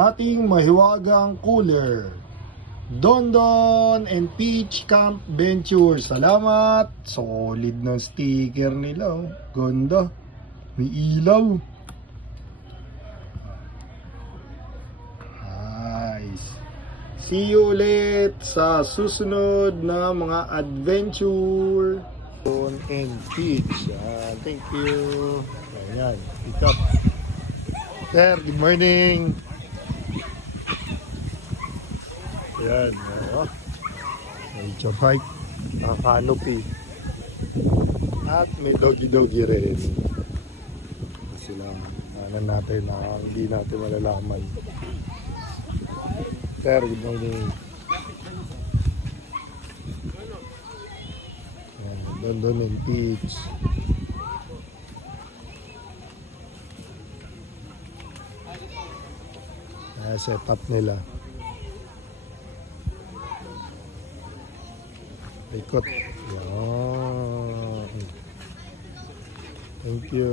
ating mahiwagang cooler. Dondon and Peach Camp Venture. Salamat. Solid ng sticker nila. Oh. Ganda. May ilaw. Nice. See you ulit sa susunod na mga adventure. Dondon and Peach. Thank you. Ayan. Pick up. Sir, good morning. Ayan, may chopike, canopy, at may doggy rin. Sila, natin na hindi natin malalaman. Sir, good morning. Dondon and Peach. Setup nila. Ikot. Yan. Thank you.